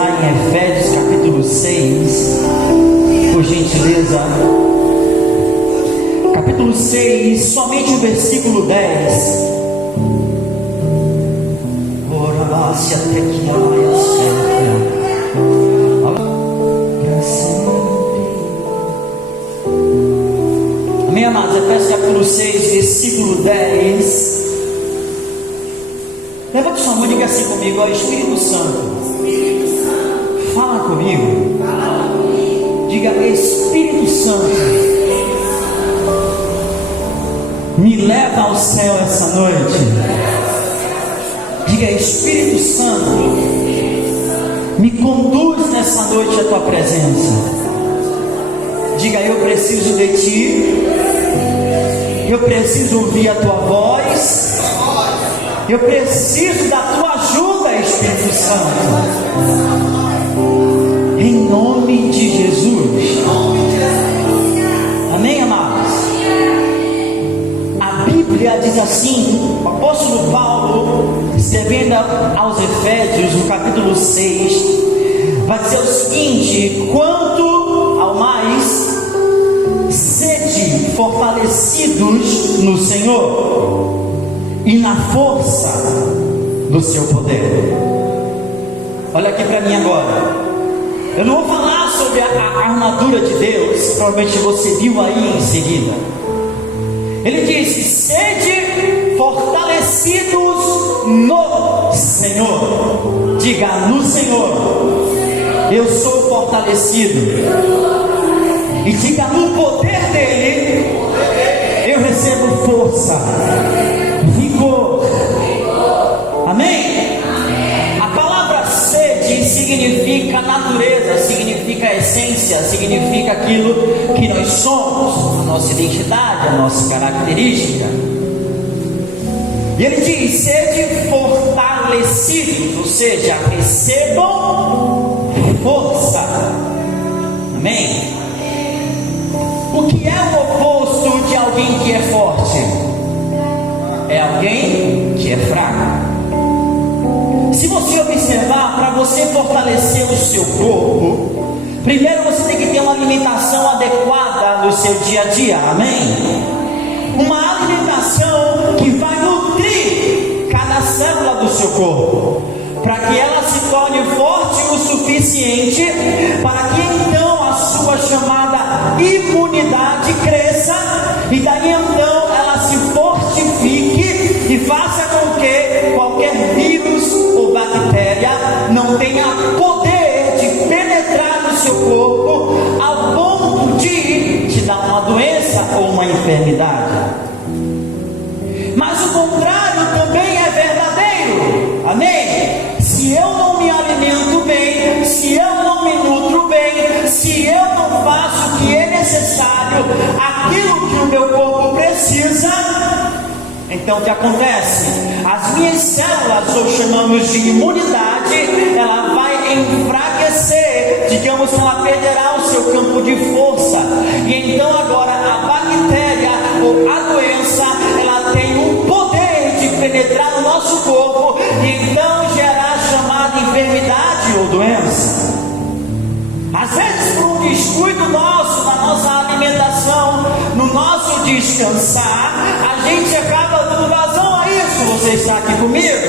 lá em Efésios capítulo 6, por gentileza. Capítulo 6, somente o versículo 10. Amém, amados? Efésios capítulo 6, versículo 10. Levante sua mão e diga assim comigo: ó Espírito Santo, fala comigo. Diga: Espírito Santo, me leva ao céu essa noite. Diga: Espírito Santo, me conduz nessa noite à tua presença. Diga: eu preciso de ti, eu preciso ouvir a tua voz, eu preciso da tua ajuda, Espírito Santo, em nome de Jesus. Amém, amados? A Bíblia diz assim, o apóstolo Paulo, escrevendo aos Efésios, no capítulo 6, vai dizer o seguinte: quanto ao mais, sede fortalecidos no Senhor e na força do seu poder. Olha aqui para mim agora. Eu não vou falar sobre a armadura de Deus, provavelmente você viu aí em seguida. Ele disse: sede fortalecidos no Senhor. Diga: no Senhor eu sou fortalecido. E diga: no poder dele eu recebo força, vigor. Amém? A palavra sede significa natureza, significa essência, significa aquilo que nós somos, a nossa identidade, a nossa característica. E ele diz: sede fortalecidos, ou seja, recebam força. Amém? O que é o oposto de alguém que é forte? É alguém que é fraco. Se você observar, para você fortalecer o seu corpo, primeiro você tem que ter uma alimentação adequada no seu dia a dia. Amém? Uma alimentação que vai nutrir cada célula do seu corpo, para que ela se torne forte o suficiente para que então a sua chamada imunidade cresça, e daí então ela se fortifique e faça com que qualquer vírus ou bactéria não tenha poder de penetrar no seu corpo ao ponto de te dar uma doença ou uma enfermidade. Mas o contrário também é verdadeiro. Amém? Se eu não me alimento bem, se eu não me nutro bem, se eu não faço o que é necessário, aquilo que o meu corpo precisa, então o que acontece? As minhas células, ou chamamos de imunidade, ela vai enfraquecer, digamos que ela perderá o seu campo de força, e então agora a bactéria ou a doença, ela tem um poder de penetrar no nosso corpo, e então gerar a chamada enfermidade ou doença. Às vezes, por um descuido nosso, na nossa alimentação, no nosso descansar, a gente acaba dando vazão a isso. Você está aqui comigo?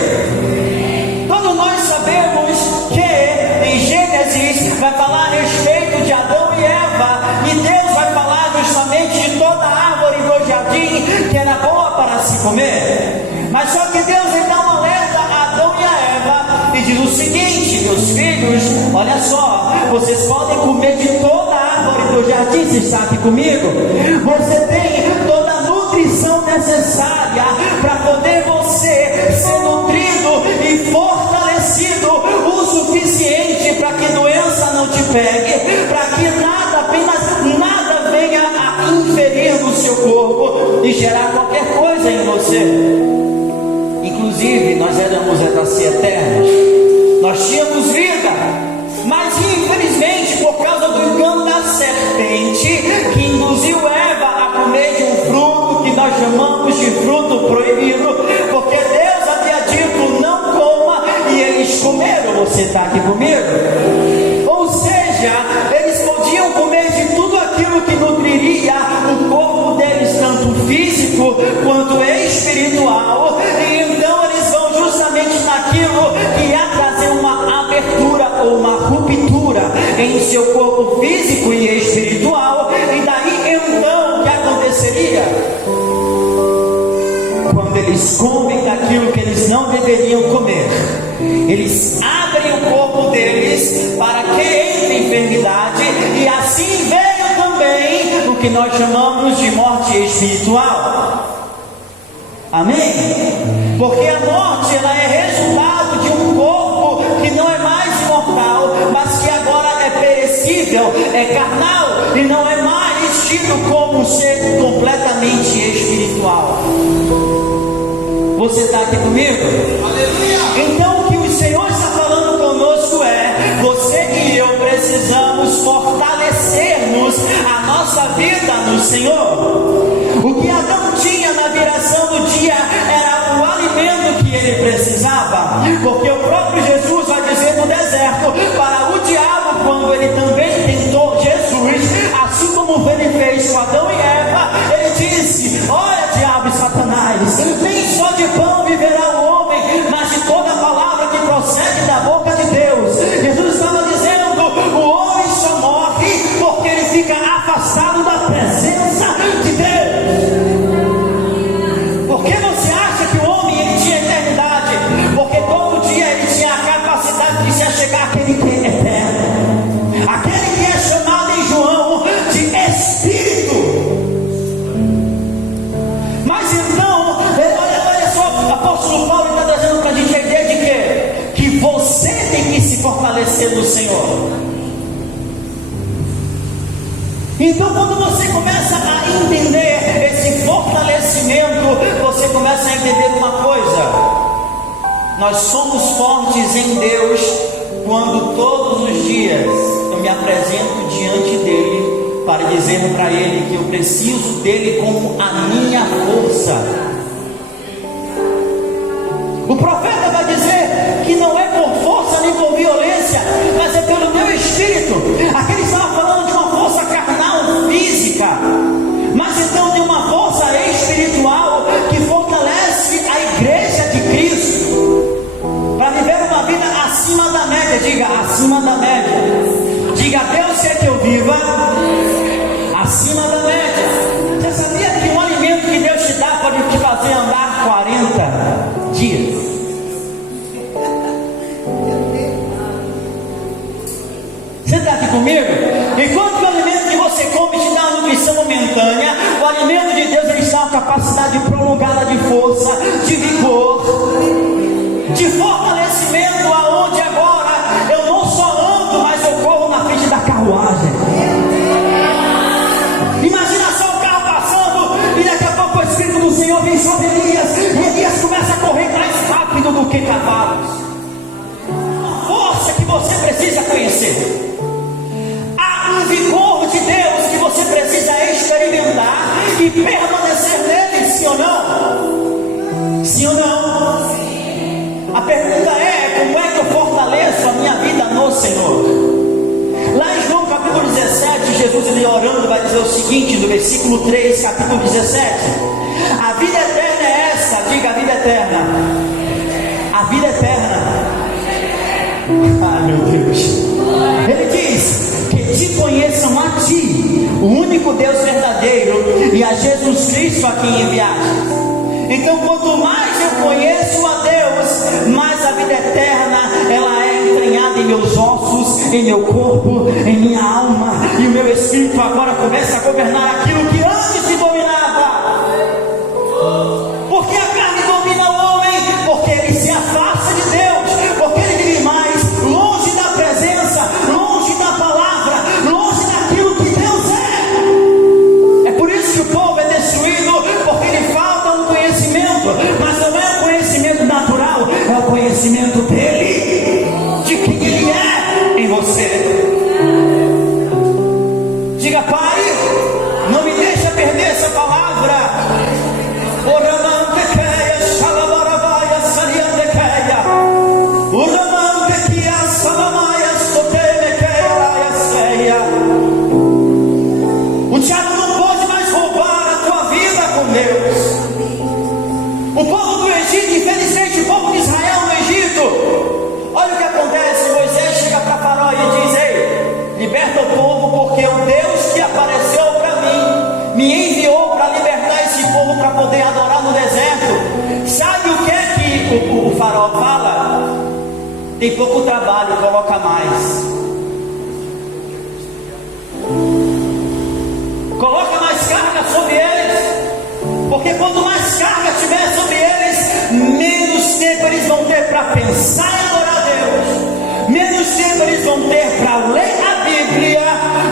Todos nós sabemos que em Gênesis vai falar a respeito de Adão e Eva, e Deus vai falar justamente de toda a árvore do jardim que era boa para se comer. Mas só que Deus então alerta a Adão e a Eva e diz o seguinte: meus filhos, olha só, vocês podem comer de toda a árvore do jardim. Você está aqui comigo? Você tem toda a nutrição necessária para poder você ser nutrido e fortalecido o suficiente para que doença não te pegue, para que nada, apenas nada venha a inferir no seu corpo e gerar qualquer coisa em você. Inclusive, nós éramos para ser eternos, nós tínhamos vida, mas infelizmente, por causa do engano da serpente, que induziu Eva a comer de um fruto que nós chamamos de fruto proibido, porque Deus havia dito: não coma, e eles comeram. Você está aqui comigo? Ou seja, eles podiam comer de tudo aquilo que nutriria o corpo deles, tanto físico quanto espiritual, e então eles vão justamente naquilo que ia trazer uma abertura ou uma ruptura em seu corpo físico e espiritual. E daí então o que aconteceria? Quando eles comem daquilo que eles não deveriam comer, eles abrem o corpo deles para que entre enfermidade, e assim veio também o que nós chamamos de morte espiritual. Amém? Porque a morte, ela é resultado de um corpo que não é mais mortal, mas que agora é perecível, é carnal, e não é mais tido como um ser completamente espiritual. Você está aqui comigo? Aleluia! Então o que o Senhor está falando conosco é: você e eu precisamos fortalecermos a nossa vida no Senhor. O que Adão tinha na viração do dia era o alimento que ele precisava, porque o próprio Jesus vai dizer no deserto para o diabo, quando ele também tentou Jesus, assim como ele fez com Adão e Eva, ele disse: olha, diabo e Satanás, nem só de pão viverá o homem, mas de toda palavra que procede da boca de Deus. Jesus estava dizendo: o homem só morre porque ele fica afastado da presença de Deus. Por que você acha que o homem ele tinha eternidade? Porque todo dia ele tinha a capacidade de se achegar àquele que é eterno, aquele que é chamado em João de Espírito. Mas então, olha só, o apóstolo Paulo está trazendo para a gente a ideia de quê? Que você tem que se fortalecer no Senhor. Então, quando você começa a entender esse fortalecimento, você começa a entender uma coisa: nós somos fortes em Deus quando todos os dias eu me apresento diante dele para dizer para ele que eu preciso dele como a minha força. O profeta vai dizer que não é por força nem por violência, mas é pelo meu espírito. Aqui ele estava falando de uma força carnal, física, mas então tem uma força espiritual que fortalece a igreja de Cristo para viver uma vida acima da média. Diga: acima da média. Diga: Deus quer que eu viva acima da média. Você sabia que o alimento que Deus te dá pode te fazer andar 40 dias? Você está aqui comigo? Enquanto o alimento que você come te dá uma nutrição momentânea, o alimento de Deus ele dá uma capacidade prolongada de força, de vigor, de fortalecimento, aonde agora eu não só ando, mas eu corro na frente da carruagem. Imagina só o carro passando e daqui a pouco o Espírito do Senhor vem sobre Elias, e Elias começa a correr mais rápido do que cavalos. Uma força que você precisa conhecer. Há um vigor de Deus que você precisa experimentar e permanecer nele, sim ou não? Sim ou não? Sim. A pergunta é: como é que eu fortaleço a minha vida no Senhor? Lá em João capítulo 17, Jesus ele orando vai dizer o seguinte, no versículo 3, capítulo 17: a vida eterna é essa. Diga: a vida eterna. A vida eterna. Ai, meu Deus. Ele diz: que te conheçam a ti, o único Deus verdadeiro, e a Jesus Cristo a quem enviaste. Então, quanto mais eu conheço a Deus, mais a vida eterna ela é entranhada em meus ossos, em meu corpo, em minha alma, e o meu espírito agora começa a governar aquilo que antes me dominava. Porque a carne domina o homem, porque ele se afasta de Deus, porque ele vive mais longe da presença, longe da palavra, longe daquilo que Deus é. É por isso que o povo é destruído, porque lhe falta um conhecimento, mas não é um conhecimento natural, é o conhecimento dele, de quem ele é em você. Diga: Pai, não me deixa perder essa palavra. Essa Liberta o povo, porque o Deus que apareceu para mim me enviou para libertar esse povo para poder adorar no deserto. Sabe o que é que o farol fala? Tem pouco trabalho, coloca mais. Coloca mais carga sobre eles, porque quanto mais carga tiver sobre eles, menos tempo eles vão ter para pensar em adorar a Deus, menos tempo eles vão ter para ler a Bíblia,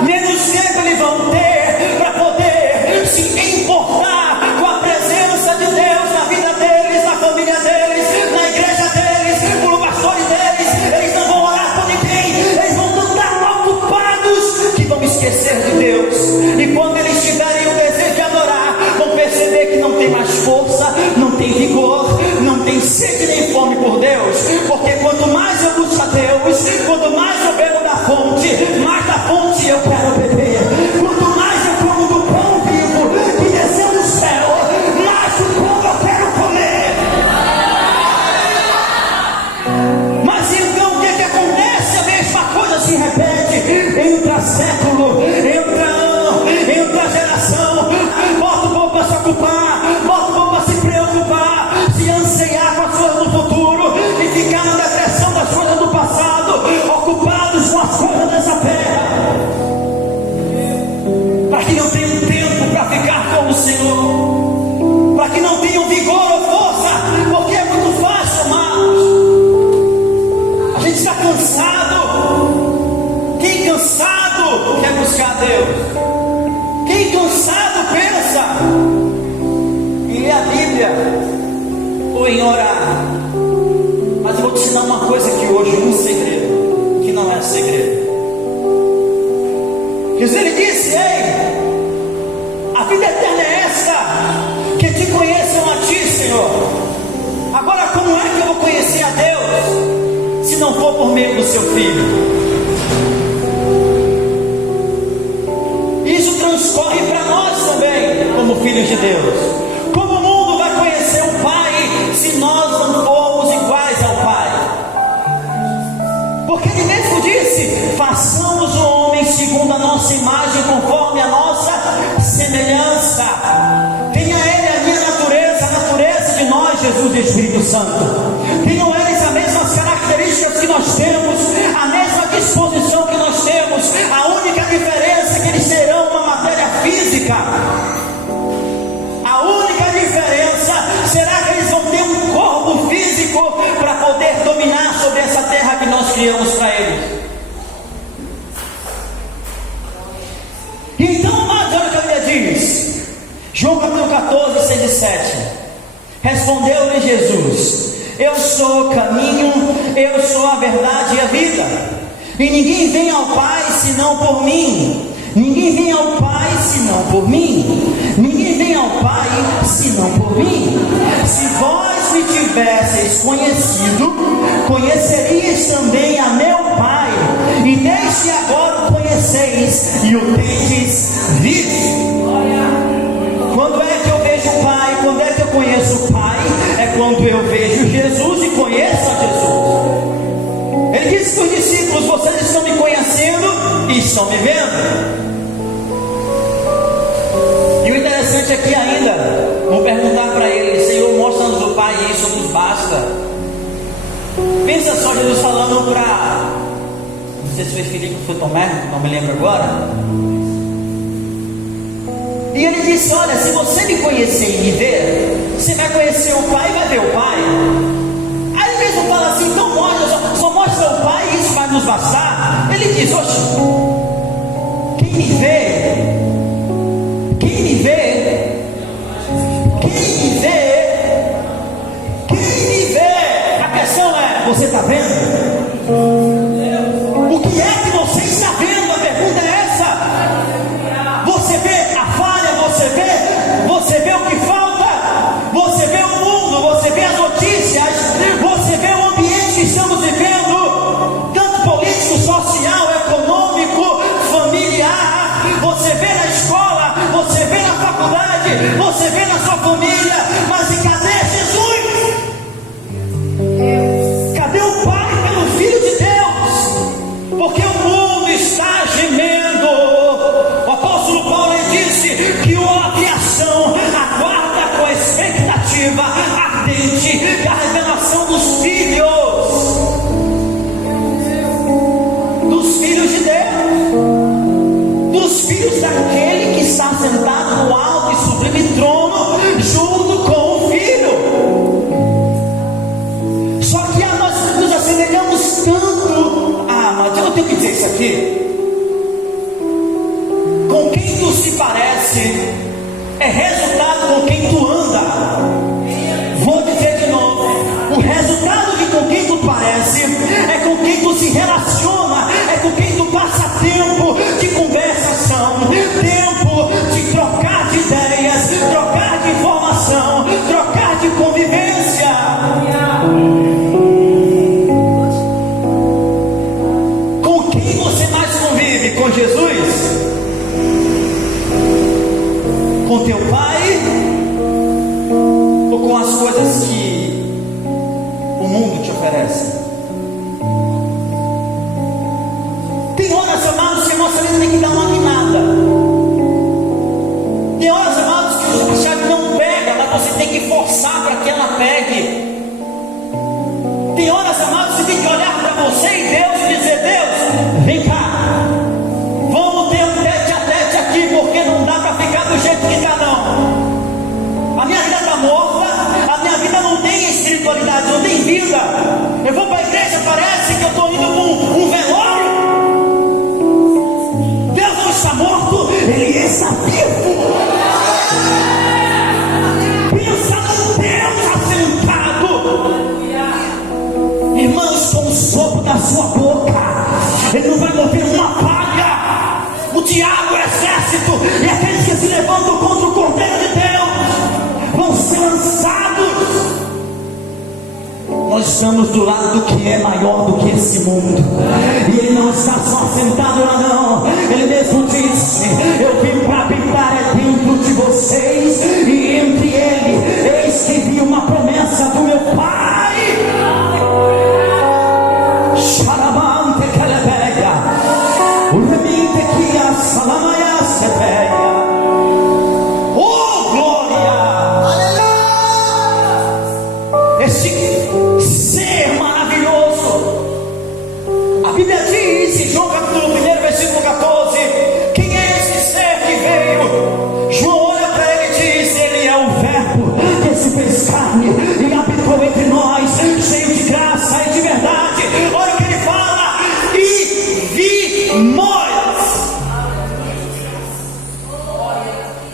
menos tempo eles vão ter para poder se importar com a presença de Deus na vida deles, na família deles, na igreja deles, com os pastores deles. Eles não vão orar por ninguém, eles vão andar ocupados que vão esquecer de Deus. E quando eles tiverem o desejo de adorar, vão perceber que não tem mais força, não tem vigor, não tem sede nem fome por Deus. Porque quanto mais eu busco a Deus, quanto mais eu bebo da fonte, mais da fonte eu quero beber. Quanto mais eu como do pão vivo que desceu do céu, mais do pão eu quero comer. Mas então o que acontece? A mesma coisa se repete. Entra século, entra ano, entra geração. Bota o povo para se ocupar, bota o povo para se preocupar, se anseiar com as coisas do futuro e ficar na depressão das coisas do passado, ocupados com as coisas dessa terra, para que não tenham tempo para ficar com o Senhor, para que não tenham vigor ou força, porque é muito fácil, amados. A gente está cansado. Quem cansado quer buscar Deus? Quem cansado pensa em ler a Bíblia ou em orar? Mas eu vou te ensinar uma coisa aqui hoje, um segredo, que não é segredo. Jesus, ele disse: ei, a vida eterna é essa, que te conheçam a ti, Senhor. Agora, como é que eu vou conhecer a Deus se não for por meio do seu Filho? Isso transcorre para nós também, como filhos de Deus. Como o mundo vai conhecer o Pai se nós não formos iguais ao Pai? Porque ele mesmo disse: façamos o homem segundo a nossa imagem, conforme a nossa semelhança. Tenha ele a minha natureza, a natureza de nós, Jesus e Espírito Santo. Tenham eles as mesmas características que nós temos, a mesma disposição que nós temos. A única diferença é que eles serão uma matéria física. A única diferença será que eles vão ter um corpo físico para poder dominar sobre essa terra que nós criamos para eles. Então, mas olha o que a Bíblia diz. João capítulo 14, 6 e 7. Respondeu-lhe Jesus: eu sou o caminho, eu sou a verdade e a vida, e ninguém vem ao Pai senão por mim. Ninguém vem ao Pai senão por mim. Ninguém vem ao Pai senão por mim. Se vós me tivesseis conhecido, conhecerias também a meu Pai, e desde agora o conheceis e o tendes visto. Quando é que eu vejo o Pai? Quando é que eu conheço o Pai? É quando eu vejo Jesus e conheço a Jesus. Ele disse para os discípulos: vocês estão me conhecendo e estão me vendo. E o interessante aqui ainda, vão perguntar para ele: Senhor, mostra-nos o Pai e isso nos basta. Pensa só, Jesus falando para, não sei se foi Filipe ou foi Tomé, não me lembro agora. E ele disse: olha, se você me conhecer e me ver, você vai conhecer o Pai e vai ver o Pai. Aí ele mesmo fala assim: então mostra, só mostra o Pai e isso vai nos bastar. Ele diz: oxe, quem me vê, quem me vê, quem me vê, quem me vê. A questão é: você está vendo? O que é que você está vendo? A pergunta é essa. Você vê a falha, você vê o que falta, você vê o mundo, você vê as notícias, você vê o ambiente que estamos vivendo, tanto político, social, econômico, familiar. Você vê na escola, você vê na faculdade, você vê na sua família. Mas e cadê Jesus? Cadê o Pai pelo Filho de Deus? Porque o mundo está agitado. dos filhos de Deus, dos filhos daquele que está sentado no alto e sublime trono, junto com o Filho. Só que nós nos assemelhamos tanto. Mas eu tenho que dizer isso aqui. Com quem tu se parece é resultado com quem tu anda. Vou dizer de novo: o resultado de com quem tu parece é com quem tu se relaciona, é com quem tu passa tempo de conversação, tempo de trocar de ideias, trocar de informação, trocar de convivência. Com quem você mais convive? Com Jesus? Com teu pai? Ou com as coisas que o mundo te oferece? Tem horas, amados, que a nossa vida tem que dar uma guinada. Tem horas, amados, que a chave não pega, mas você tem que forçar para que ela pegue. Tem horas, amados, que você tem que olhar para você e Deus e dizer: Deus, vem cá, vamos ter um tete a tete aqui, porque não dá para ficar do jeito que está, não. A minha vida está morta, a minha vida não tem espiritualidade, não tem vida. Eu vou para a igreja, parece que eu estou indo para um velório. Deus não está morto, Ele está vivo. Pensa no Deus assentado. Irmãos, com o sopro da sua boca, Ele não vai mover uma palha. O diabo, o exército e aqueles que se levantam contra o Cordeiro de Deus vão ser lançados. Nós estamos do lado do que é maior do que esse mundo, e Ele não está só sentado lá, não. Ele mesmo disse: eu vim para habitar dentro de vocês, e entre Ele eis que vi uma promessa do meu Pai. Xaramante calebeia, ureminte que a salamaya sebeia. Oh, glória! Esse ser maravilhoso. A Bíblia diz em João capítulo 1, versículo 14: quem é esse ser que veio? João olha para ele e diz: ele é o Verbo que se fez carne e habitou entre nós, cheio de graça e de verdade. Olha o que ele fala: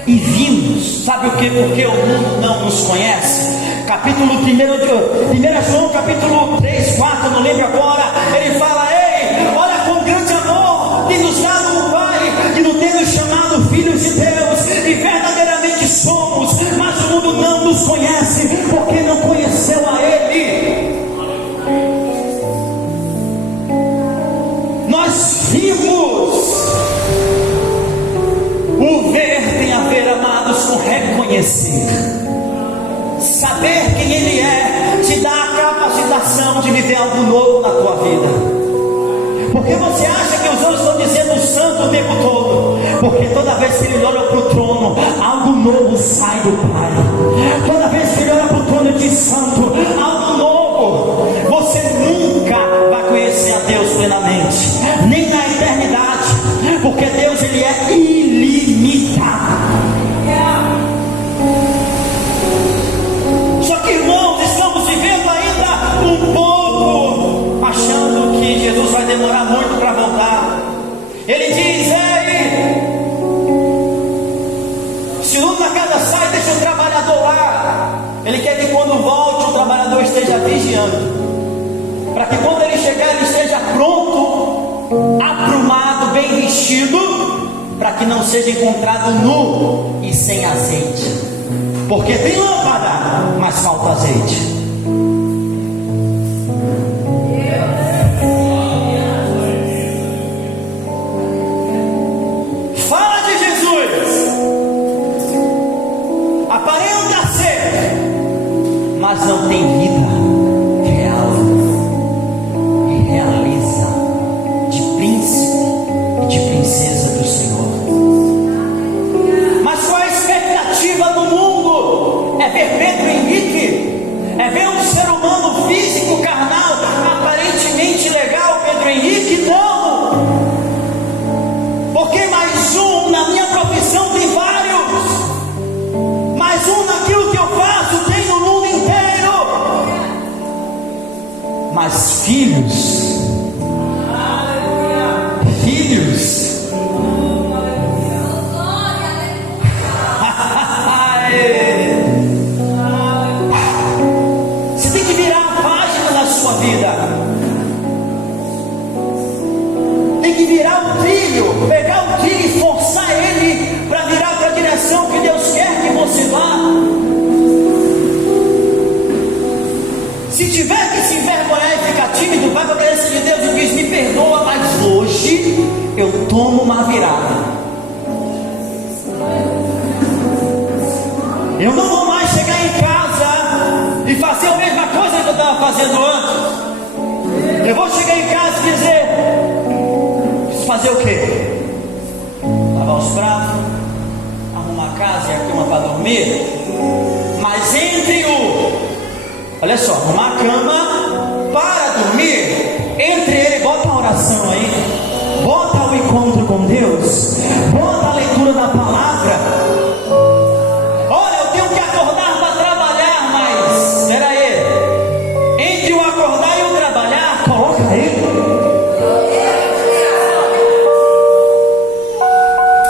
e vimos. Sabe o que? Porque o mundo não nos conhece. Capítulo 1 João, capítulo 3, 4, não lembro agora. Ele fala: ei, olha com grande amor que nos dá o Pai, que nos tem nos chamado filhos de Deus, e verdadeiramente somos. Mas o mundo não nos conhece, porque não conheceu a Ele. Nós vimos. O ver tem a ver, amados, com reconhecer. Saber quem Ele é te dá a capacitação de viver algo novo na tua vida. Porque você acha que os outros estão dizendo santo o tempo todo? Porque toda vez que ele olha para o trono, algo novo sai do Pai. Toda vez que ele olha para o trono e diz santo, algo novo. Você nunca vai conhecer a Deus plenamente, nem na eternidade, porque Deus, Ele é ilimitado. Só que, irmãos, estamos vivendo ainda um pouco achando que Jesus vai demorar muito para voltar. Ele diz: ei, se o dono da casa sai, deixa o trabalhador lá. Ele quer que quando volte o trabalhador esteja vigiando, para que quando ele chegar ele esteja pronto, aprumado, bem vestido, para que não seja encontrado nu e sem azeite. Porque tem lâmpada, mas falta azeite. Fala de Jesus, aparenta ser, mas não tem vida real e realiza de príncipe e de princesa do Senhor. Mas qual a expectativa do mundo? É ver Pedro Henrique, é ver filhos. Filhos. Você tem que virar a página na sua vida. Tem que virar o trilho, pegar o trilho e forçar ele para virar para a direção que Deus quer que você vá. Se tiver que se envergonhar e ficar tímido, vai para a presença de Deus e diz: me perdoa, mas hoje eu tomo uma virada. Eu não vou mais chegar em casa e fazer a mesma coisa que eu estava fazendo antes. Eu vou chegar em casa e dizer: preciso fazer o quê? Lavar os pratos, arrumar a casa e a cama para dormir. Mas entre olha só, arrumar a cama para dormir, entre ele, bota a oração aí, bota o encontro com Deus, bota a leitura da palavra. Olha, eu tenho que acordar para trabalhar, mas espera aí, entre o acordar e o trabalhar, coloca ele.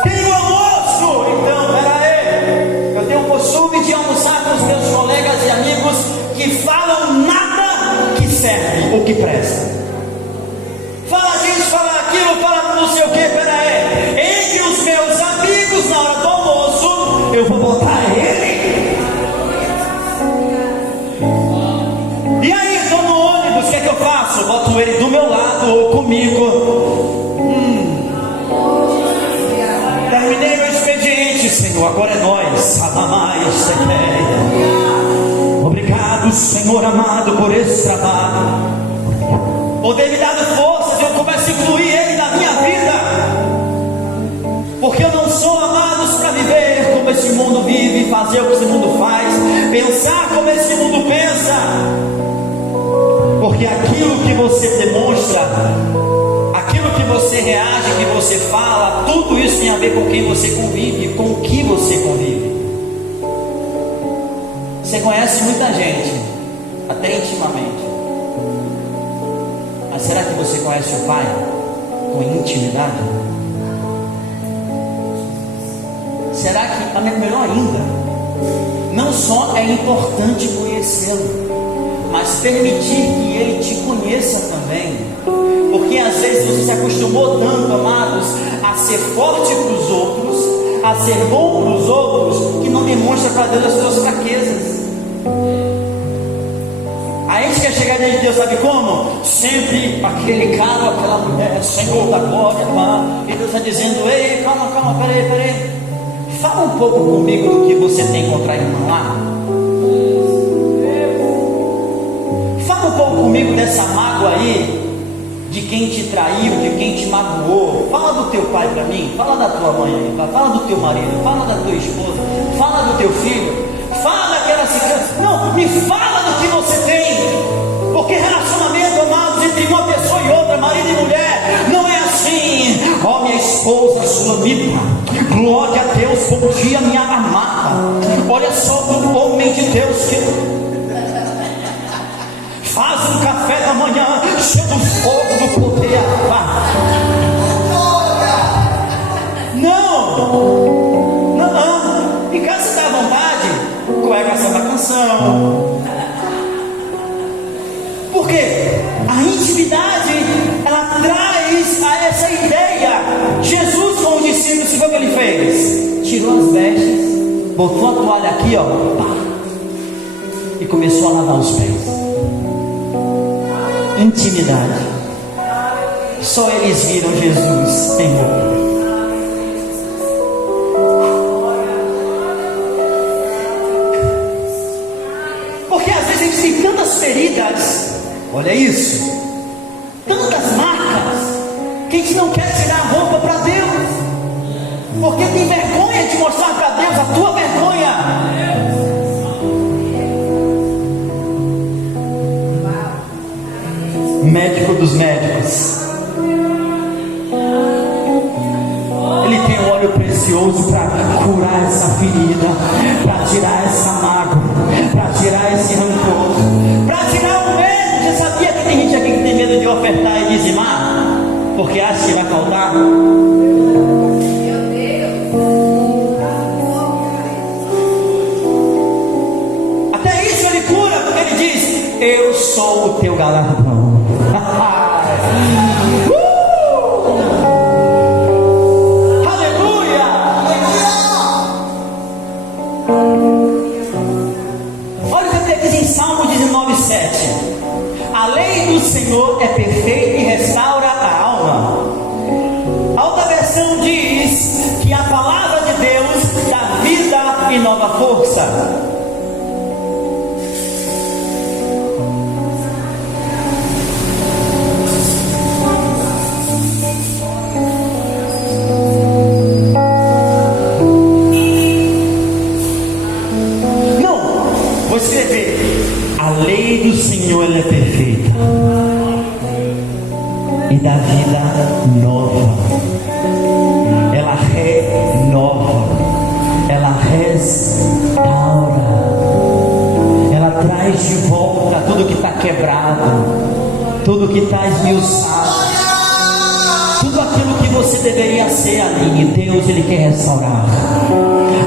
Tem o almoço, então, espera aí, eu tenho o costume de almoçar com os meus colegas e amigos que falam nada que serve ou que presta. Fala disso, fala aquilo, fala não sei o que, peraí. Entre os meus amigos, na hora do almoço, eu vou botar ele. E aí, estou no ônibus, o que é que eu faço? Eu boto ele do meu lado ou comigo. Terminei meu expediente, Senhor, agora é nós. Obrigado, Senhor amado, por esse trabalho. Poder me dar força de eu começar a incluir ele na minha vida. Porque eu não sou amados para viver como esse mundo vive, fazer o que esse mundo faz, pensar como esse mundo pensa. Porque aquilo que você demonstra, aquilo que você reage, que você fala, tudo isso tem a ver com quem você convive, com o que você convive. Você conhece muita gente, até intimamente. Mas será que você conhece o Pai com intimidade? Será que, melhor ainda, não só é importante conhecê-lo, mas permitir que Ele te conheça também? Porque às vezes você se acostumou tanto, amados, a ser forte para os outros, a ser bom para os outros, que não demonstra para Deus as suas fraquezas. A gente quer chegar diante de Deus, sabe como? Sempre aquele cara ou aquela mulher, Senhor da glória, e Deus está dizendo: ei, calma, peraí. Fala um pouco comigo do que você tem contra a irmã lá. Fala um pouco comigo dessa mágoa aí, de quem te traiu, de quem te magoou. Fala do teu pai para mim, fala da tua mãe aí, fala do teu marido, fala da tua esposa, fala do teu filho, fala daquela situação. Não, me fala do que você tem. Porque relacionamento, amados, entre uma pessoa e outra, marido e mulher, não é assim: ó, minha esposa, Sulamita, glória a Deus, bom dia, minha amada. Olha só o homem de Deus que faz um café da manhã cheio do fogo do poder. Não. Em casa você dá vontade, colega essa canção. Porque a intimidade, ela traz a essa ideia. Jesus com os discípulos, o que foi que ele fez? Tirou as vestes, botou a toalha aqui, ó, pá, e começou a lavar os pés. Intimidade. Só eles viram Jesus, Senhor. Porque às vezes a gente tem tantas feridas, olha isso, tantas marcas, que a gente não quer tirar a roupa para Deus, porque tem vergonha de mostrar para Deus a tua vergonha. Médico dos médicos, Ele tem um óleo precioso para curar essa ferida, para tirar essa mágoa, para tirar esse rancor, para tirar o medo. Você sabia que tem gente aqui que tem ofertar e dizimar, porque acha que vai faltar. Até isso ele cura, porque ele diz: eu sou o teu galardão. Aleluia! Olha o que ele diz em Salmo 19:7: a lei do Senhor é perfeita e restaura a alma. A outra versão diz que a palavra de Deus dá vida e nova força. Vou escrever: a lei do Senhor ela é perfeita e dá vida nova. Ela renova, ela restaura, ela traz de volta tudo que está quebrado, tudo que está esmiuçado, tudo aquilo que você deveria ser ali. E Deus, ele quer restaurar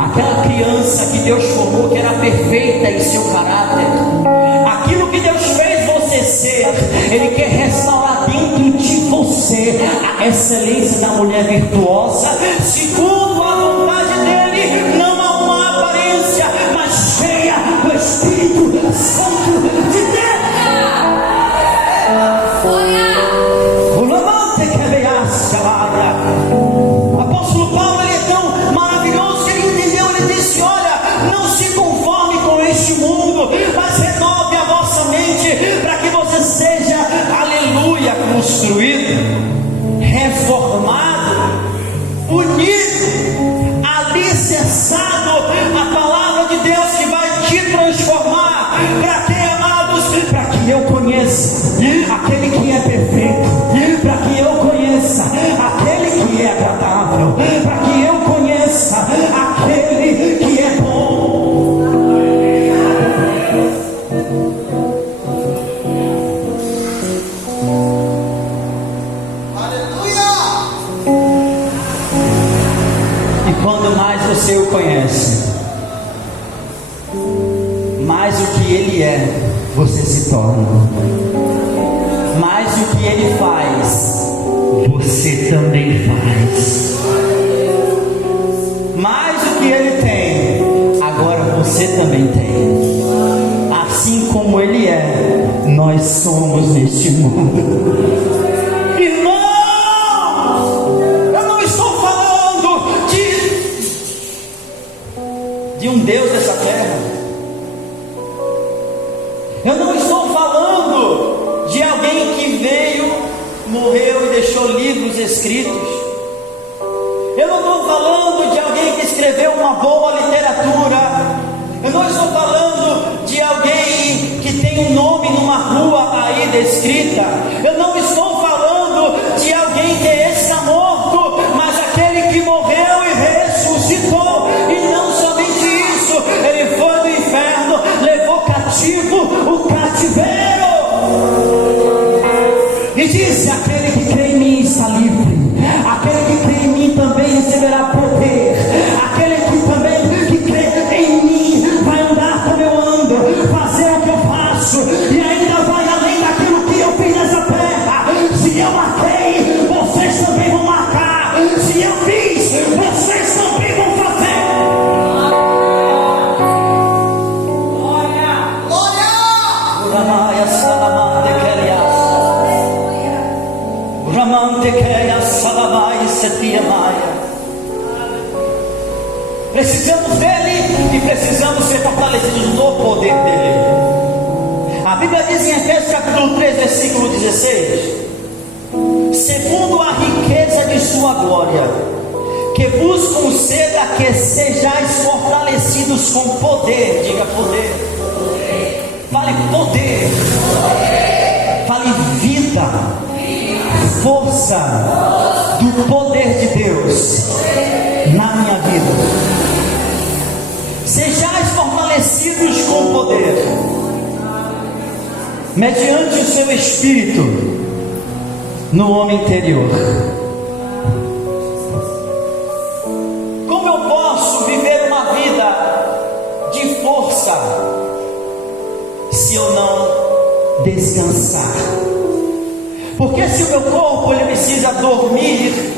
aquela criança que Deus formou, que era perfeita em seu caráter, aquilo que Deus fez você ser, ele quer restaurar dentro de você a excelência da mulher virtuosa, segundo a vontade dele, não há uma aparência, mas cheia do Espírito Santo de Deus. O apóstolo Paulo, ele é tão maravilhoso que ele entendeu, ele disse: olha, não se conforme com este mundo, mas renove a vossa mente, para que você seja, aleluia, construído, reformado, unido, alicerçado a palavra de Deus, que vai te transformar. Para que, amados? Para que eu conheça aquele que é perfeito, para que eu conheça aquele que é agradável, para que eu conheça aquele que é bom. Aleluia! E quando mais você o conhece, mais o que ele é, você se torna. Mais o que ele faz, você também faz. Mais o que ele tem, agora você também tem. Assim como ele é, nós somos neste mundo. Irmãos, eu não estou falando de um Deus dessa terra. Eu não estou falando de alguém que veio, morreu e deixou livros escritos. Eu não estou falando de alguém que escreveu uma boa literatura. Eu não estou falando de alguém que tem um nome numa rua aí descrita. Eu não estou falando de alguém que está morto, mas aquele que morreu e ressuscitou. E não somente isso, ele foi do inferno, levou cativo o cativeiro. E disse: aquele que crê em mim está livre. Aquele que crê em mim também receberá poder. Aquele que também que crê em mim vai andar como eu ando, fazer o que eu faço, e ainda vai além daquilo que eu fiz nessa terra. Se eu marquei, vocês também vão marcar. Se eu fiz, vocês também vão fazer. Precisamos dele e precisamos ser fortalecidos no poder dele. A Bíblia diz em Efésios capítulo 3, versículo 16: segundo a riqueza de sua glória, que vos conceda que sejais fortalecidos com poder. Diga poder. Fale poder. Fale vida. Força do poder de Deus na minha vida. Sejais fortalecidos com poder, mediante o seu Espírito, no homem interior. Como eu posso viver uma vida de força se eu não descansar? Porque se o meu corpo ele precisa dormir,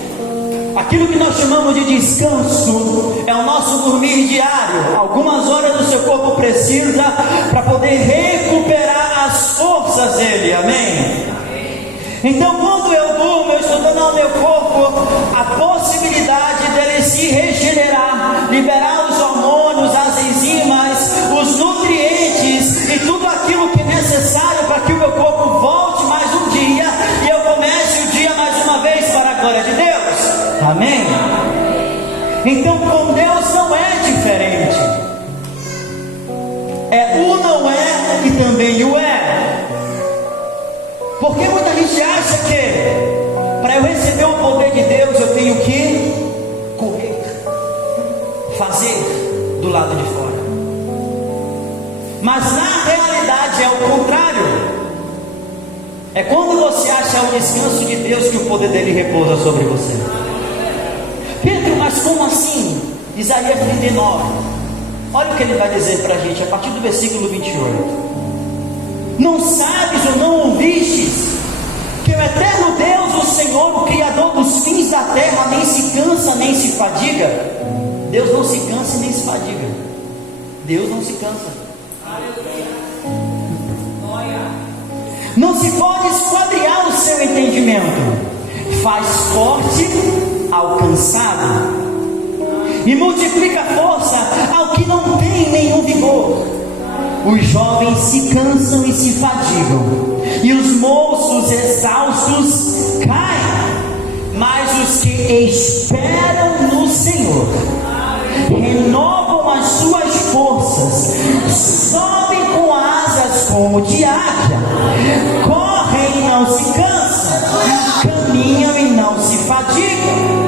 aquilo que nós chamamos de descanso é o nosso dormir diário. Algumas horas do seu corpo precisa para poder recuperar as forças dele, amém? Então quando eu durmo, eu estou dando ao meu corpo a possibilidade dele se regenerar, liberar os hormônios, as enzimas, os nutrientes e tudo aquilo que é necessário para que o meu corpo volte mais um dia e eu comece o dia mais uma vez para a glória de Deus, amém? Então com Deus não é diferente, é o não é e também o é. Porque muita gente acha que para eu receber o poder de Deus eu tenho que correr, fazer do lado de fora. Mas na realidade é o contrário. É quando você acha o descanso de Deus que o poder dele repousa sobre você. Pedro, mas como assim? Isaías 39. Olha o que ele vai dizer para a gente a partir do versículo 28. Não sabes ou não ouvistes que o eterno Deus, o Senhor, o Criador dos fins da terra, nem se cansa nem se fadiga? Deus não se cansa nem se fadiga. Deus não se cansa. Não se pode esquadriar o seu entendimento. Faz forte ao cansado e multiplica força ao que não tem nenhum vigor. Os jovens se cansam e se fadigam, e os moços exaustos caem, mas os que esperam no Senhor renovam as suas forças, sobem com asas como de águia, correm e não se cansam, caminham e não se fadigam.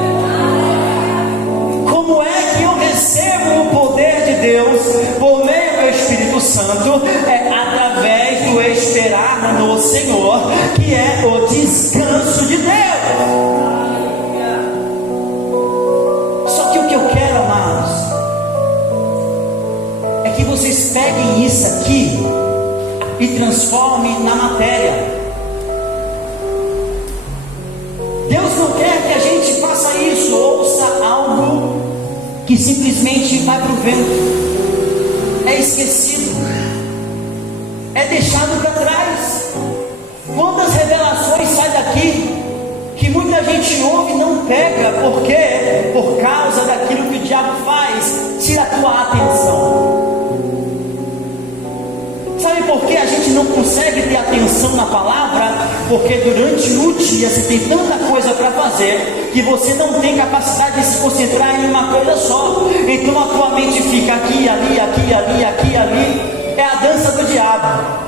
Como é que eu recebo o poder de Deus por meio do Espírito Santo? É através do esperar no Senhor, que é o descanso de Deus. Só que o que eu quero, amados, é que vocês peguem isso aqui e transformem na matéria. Deus não quer que a gente faça isso, ouça algo que simplesmente vai para o vento, é esquecido, é deixado para trás. Quantas revelações saem daqui que muita gente ouve e não pega? Por quê? Por causa daquilo que o diabo faz, tira a tua atenção. Sabe por que a gente não consegue ter atenção na palavra? Porque durante o dia você tem tanta coisa para fazer que você não tem capacidade de se concentrar em uma coisa só. Então a tua mente fica aqui, ali, aqui, ali, aqui, ali. É a dança do diabo.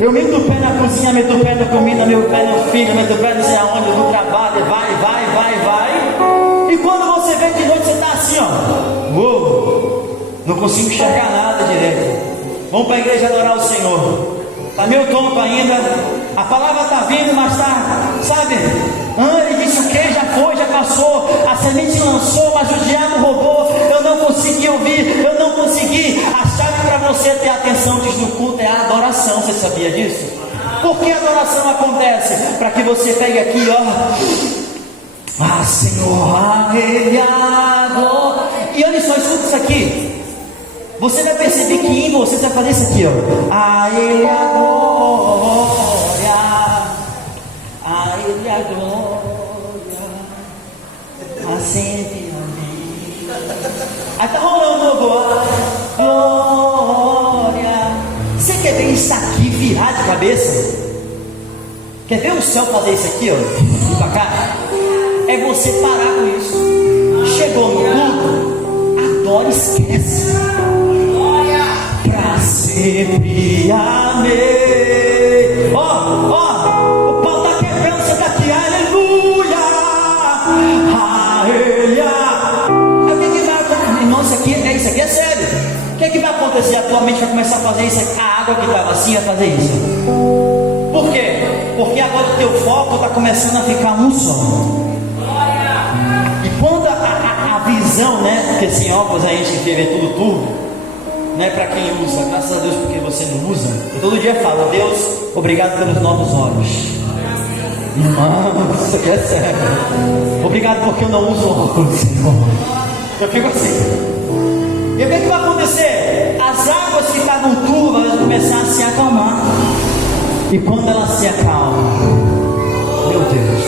Eu meto o pé na cozinha, meto o pé na comida, meto o pé no filho, meto o pé não sei aonde, no trabalho, vai. E quando você vê de noite, você está assim, ó. Uou, não consigo enxergar nada direito. Vamos para a igreja adorar o Senhor. Está meio tonto ainda. A palavra está vindo, mas está, sabe? Ele disse o que? Já foi, já passou. A semente lançou, mas o diabo roubou. Eu não consegui ouvir, eu não consegui. A chave para você ter atenção, diz no culto, é a adoração. Você sabia disso? Por que a adoração acontece? Para que você pegue aqui, ó. Ah, Senhor, a Ele adora. E olha só, escuta isso aqui. Você vai perceber que em você vai fazer isso aqui, ó. A Ele a glória, a Ele a glória, a sempre a mim. Aí tá rolando glória. Você quer ver isso aqui virar de cabeça? Quer ver o céu fazer isso aqui, ó? E pra cá? É você parar com isso. Chegou no culto, adora e esquece. Pra sempre amei. Ó, o pau tá quebrando, você tá aqui, aleluia, aleluia. Aí o que vai acontecer? Irmão, isso aqui é sério. O que vai acontecer? A tua mente vai começar a fazer isso. A água que estava assim vai fazer isso. o teu foco está começando a ficar um só. E quando a visão, né? Porque sem óculos a gente vê tudo turvo, não é para quem usa, graças a Deus, porque você não usa. Eu todo dia falo: Deus, obrigado pelos novos olhos. Irmão, isso aqui é sério. Obrigado porque eu não uso óculos, Senhor. Eu fico assim. E o que vai acontecer? As águas que estavam turvas vão começar a se acalmar. E quando elas se acalmam, meu Deus,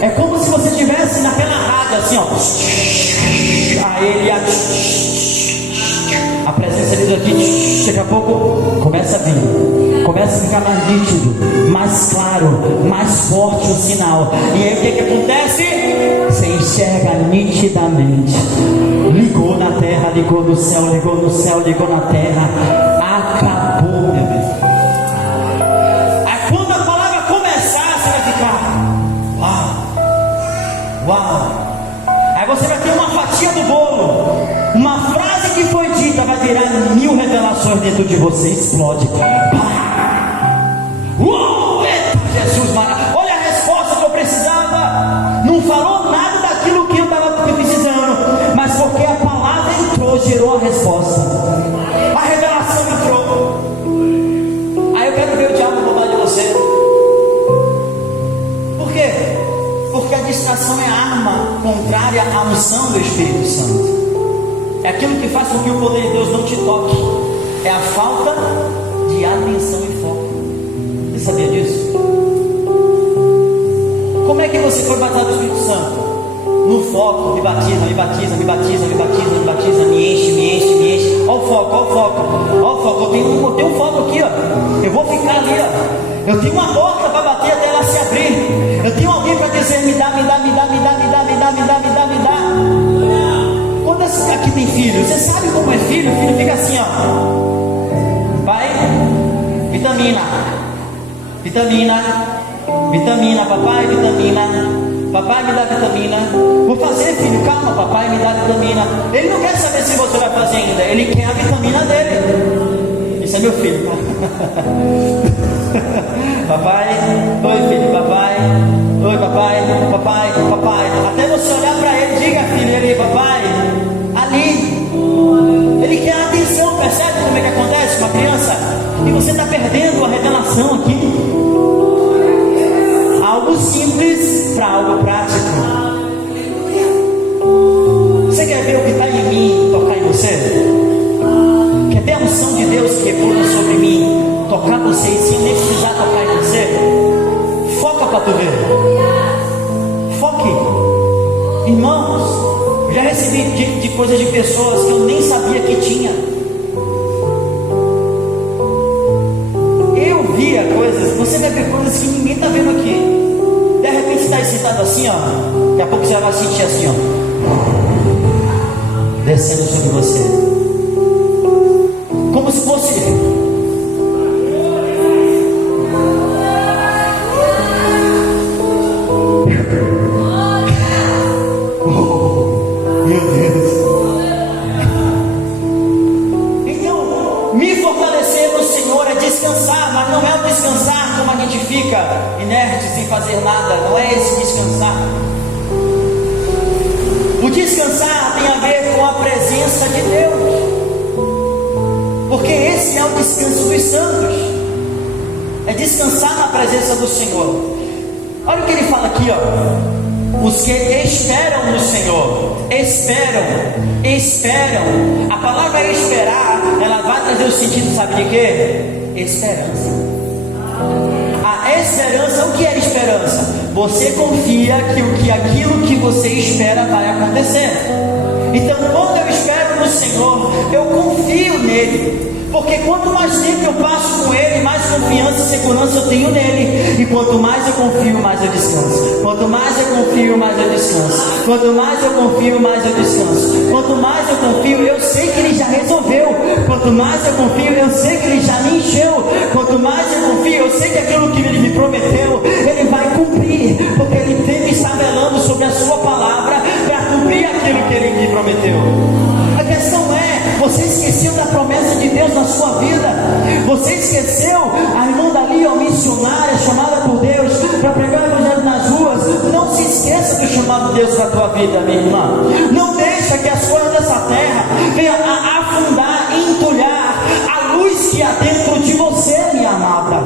é como se você estivesse naquela rádio assim, ó. Aí a presença de Deus aqui, daqui a pouco começa a vir, começa a ficar mais nítido, mais claro, mais forte o sinal. E aí o que acontece? Você enxerga nitidamente. Ligou na terra, ligou no céu, ligou no céu, ligou na terra. Acabou, meu Deus. Aí quando a palavra começar, você vai ficar: uau, uau. Aí você vai ter uma fatia do bolo. Uma frase que foi dita vai virar 1000 revelações dentro de você. Explode. Uau, eita, Jesus, olha a resposta que eu precisava. Não falou nada daquilo que eu estava precisando, mas porque a palavra entrou, gerou a resposta. A revelação entrou. Aí eu quero ver o diabo roubar de você. Por quê? Porque a distração é a arma contrária à unção do Espírito Santo. É aquilo que faz com que o poder de Deus não te toque. É a falta de atenção e foco. Você sabia disso? Como é que você foi batizado do Espírito Santo? No foco, me batiza, me batiza, me batiza, me batiza, me batiza, me enche, me enche, me enche. Olha o foco, olha o foco, olha o foco. Eu tenho um foco aqui, ó. Eu vou ficar ali, ó. Eu tenho uma porta para bater até ela se abrir. Eu tenho alguém para dizer: me dá, me dá, me dá, me dá, me dá, me dá, me dá, me dá, me dá. Quando aqui tem filho, você sabe como é filho? O filho fica assim, ó. Pai, vitamina, vitamina, vitamina, papai, vitamina. Papai, me dá vitamina. Vou fazer, filho, calma, papai, me dá vitamina. Ele não quer saber se você vai fazer ainda, ele quer a vitamina dele. Isso é meu filho, tá? Papai, oi filho, papai, oi papai, papai, papai. Até você olhar para ele, diga, filho, ali, papai, ali. Ele quer a atenção, percebe como é que acontece com a criança? E você está perdendo a revelação aqui. Algo simples para algo prático. Você quer ver o que está em mim tocar em você? Quer ter a unção de Deus que evolua sobre mim, tocar você e sem nem precisar tocar em você? Foca para tu ver. Foque. Irmãos, eu já recebi de coisas de pessoas que eu nem sabia que tinha. Eu via coisas, você vai ver coisas que ninguém está vendo aqui. De repente você está aí sentado assim, ó. Daqui a pouco você vai sentir assim, ó, descendo sobre você, como se fosse meu Deus. Então, me fortalecer no Senhor é descansar, mas não é o descansar como a gente fica inerte sem fazer nada. Não é esse descansar. O descansar tem a ver com a presença de Deus, porque esse é o descanso dos santos. É descansar na presença do Senhor. Olha o que ele fala aqui, ó. Os que esperam no Senhor, esperam. A palavra esperar, ela vai trazer o sentido, sabe de quê? Esperança. A esperança, o que é esperança? Você confia que aquilo que você espera vai acontecer. Então, quando eu espero no Senhor, eu confio nele. Porque quanto mais tempo eu passo com Ele, mais confiança e segurança eu tenho nele. E quanto mais eu confio, mais eu descanso. Quanto mais eu confio, mais eu descanso. Quanto mais eu confio, mais eu descanso. Quanto mais eu confio, eu sei que Ele já resolveu. Quanto mais eu confio, eu sei que Ele já me encheu. Quanto mais eu confio, eu sei que aquilo que Ele me prometeu, Ele vai cumprir. Porque Ele sempre está velando sobre a sua palavra para cumprir aquilo que Ele me prometeu. A questão é, você esqueceu da promessa de Deus na sua vida? Você esqueceu? A irmã dali, ao missionário, missionária chamada por Deus para pregar o evangelho nas ruas, não se esqueça do chamado de Deus para a tua vida, minha irmã. Não deixa que as coisas dessa terra venham a afundar e entulhar a luz que há dentro de você, minha amada.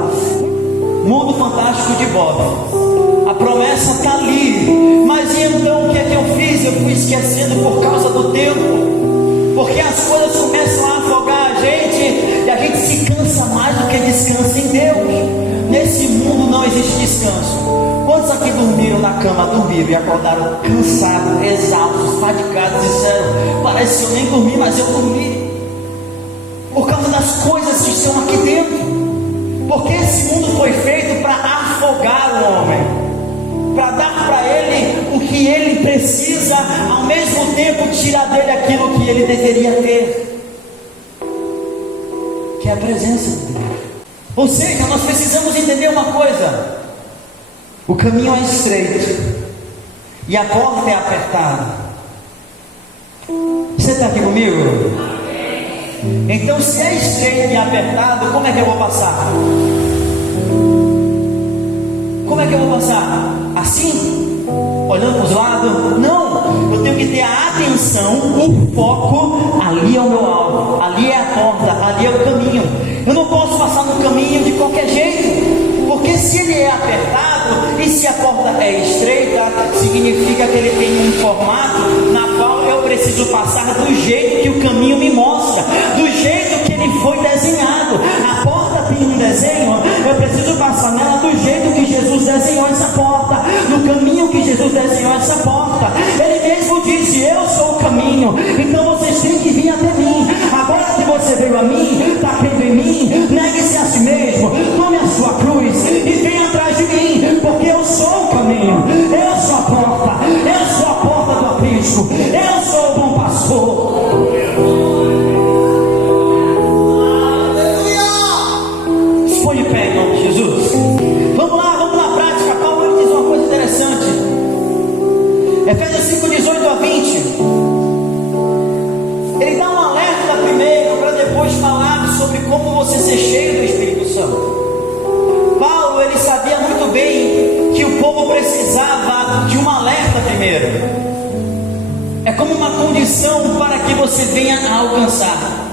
Mundo fantástico de Bob. A promessa está ali. Mas e então o que é que eu fiz? Eu fui esquecendo por causa do tempo. Porque as coisas começam a afogar a gente e a gente se cansa mais do que descansa em Deus. Nesse mundo não existe descanso. Quantos aqui dormiram na cama, dormiram e acordaram cansados, exaustos, fadigados, disseram: parece que eu nem dormi, mas eu dormi. Por causa das coisas que estão aqui dentro. Porque esse mundo foi feito para afogar o homem, para dar para ele o que ele precisa, ao mesmo tempo tirar dele aquilo que ele deveria ter, que é a presença de Deus. Ou seja, nós precisamos entender uma coisa: o caminho é estreito e a porta é apertada. Você está aqui comigo? Então, se é estreito e apertado, como é que eu vou passar? Como é que eu vou passar? Assim? Olhando para os lados? Não! Eu tenho que ter a atenção, o foco. Ali é o meu alvo, ali é a porta, ali é o caminho. Eu não posso passar no caminho de qualquer jeito, porque se ele é apertado e se a porta é estreita, significa que ele tem um formato na qual eu preciso passar do jeito que o caminho me mostra, do jeito que ele foi desenhado. A porta tem um desenho, eu preciso passar nela do jeito que Jesus desenhou essa porta, no caminho que Jesus desenhou essa porta. Ele mesmo disse: eu sou o caminho, então vocês têm que vir até mim. Agora que você veio a mim, está crendo em mim, negue-se a si mesmo, tome a sua cruz e venha atrás de mim, porque eu sou o caminho, eu sou a porta, eu sou a porta do aprisco, eu sou o bom pastor. Põe de pé em nome de Jesus. Vamos lá, prática. Paulo ele diz uma coisa interessante. Efésios 5:18 a 20. Ele dá um alerta primeiro, para depois falar sobre como você ser cheio do Espírito Santo. Paulo ele sabia muito bem que o povo precisava de um alerta primeiro. É como uma condição para que você venha a alcançar.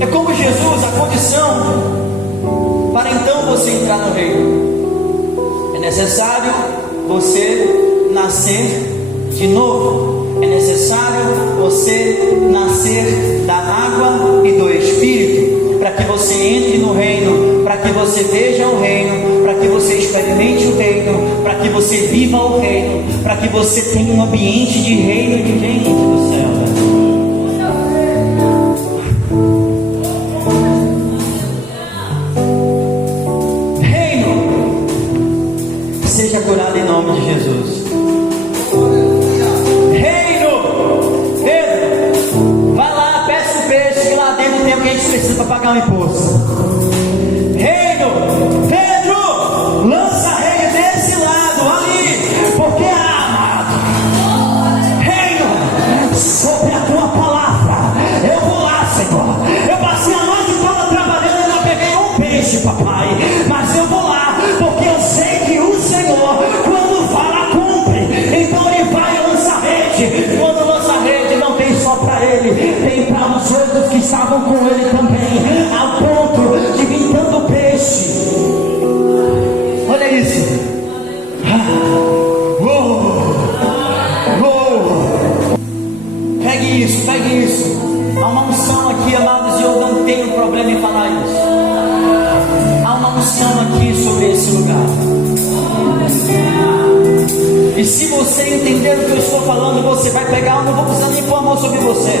É como Jesus, a condição para então você entrar no reino. É necessário você nascer de novo. É necessário você nascer da água e do Espírito, para que você entre no reino, para que você veja o reino, para que você experimente o reino, para que você viva o reino, para que você tenha um ambiente de reino e de gente do céu. Seja curado em nome de Jesus. Reino, Pedro, vai lá, peça o peixe, que lá dentro tem o que a gente precisa para pagar o imposto. Reino, Pedro, lança a rede desse lado, ali, porque amado. Reino, sobre a tua palavra, eu vou lá, Senhor. Eu passei a noite toda trabalhando e não peguei um peixe, papai, mas eu vou lá, porque eu sei que o Senhor, quando fala, cumpre. Então ele vai lançar rede. Quando lança rede, não tem só para ele, tem para os outros que estavam com ele também, ao ponto de vir tanto peixe. Olha isso. Pegue isso, pegue isso. Há uma unção aqui, amados, e eu não tenho problema em falar isso. Há uma unção aqui sobre esse lugar. E se você entender o que eu estou falando, você vai pegar, eu não vou precisar nem pôr a mão sobre você.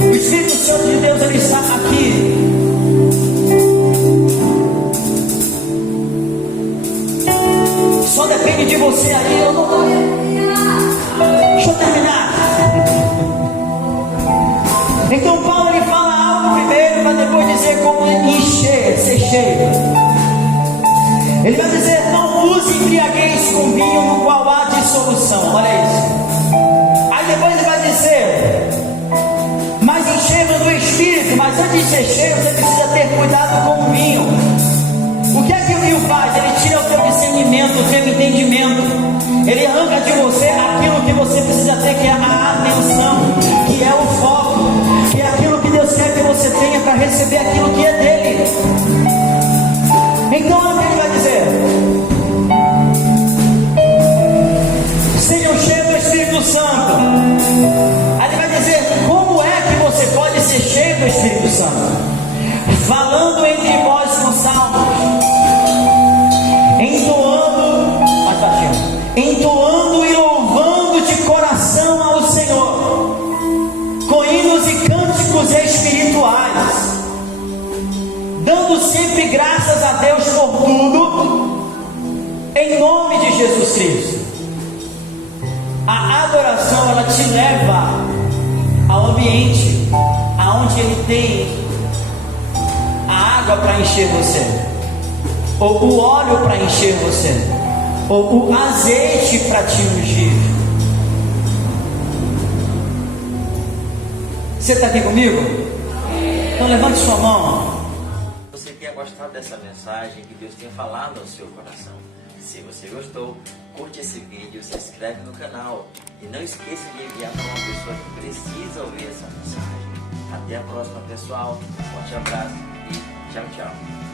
O Espírito Santo de Deus, ele está aqui. Só depende de você aí, eu não vou. Deixa eu terminar. Então Paulo ele fala algo primeiro, para depois dizer como encher, ser cheio. Ele vai dizer: não use embriaguez com vinho no qual há dissolução. Olha isso. Aí depois ele vai dizer: mas enchei-vos do Espírito. Mas antes de ser cheio, você precisa ter cuidado com o vinho. O que é que que o faz? Ele tira o teu discernimento, o teu entendimento. Ele arranca de você aquilo que você precisa ter, que é a atenção, que é o foco, que é aquilo que Deus quer que você tenha para receber aquilo que é dele. Então olha o que ele vai dizer: sejam cheios do Espírito Santo. Aí ele vai dizer: como é que você pode ser cheio do Espírito Santo? Falando entre vós com salmos, entoando e louvando de coração ao Senhor, com hinos e cânticos espirituais, dando sempre graças a Deus por tudo, em nome de Jesus Cristo. A adoração, ela te leva ao ambiente aonde Ele tem a água para encher você, ou o óleo para encher você, ou o azeite para te ungir. Você está aqui comigo? Então levante sua mão. Você tenha gostado dessa mensagem, que Deus tenha falado ao seu coração. Se você gostou, curte esse vídeo, se inscreve no canal e não esqueça de enviar para uma pessoa que precisa ouvir essa mensagem. Até a próxima, pessoal. Um forte abraço e tchau, tchau.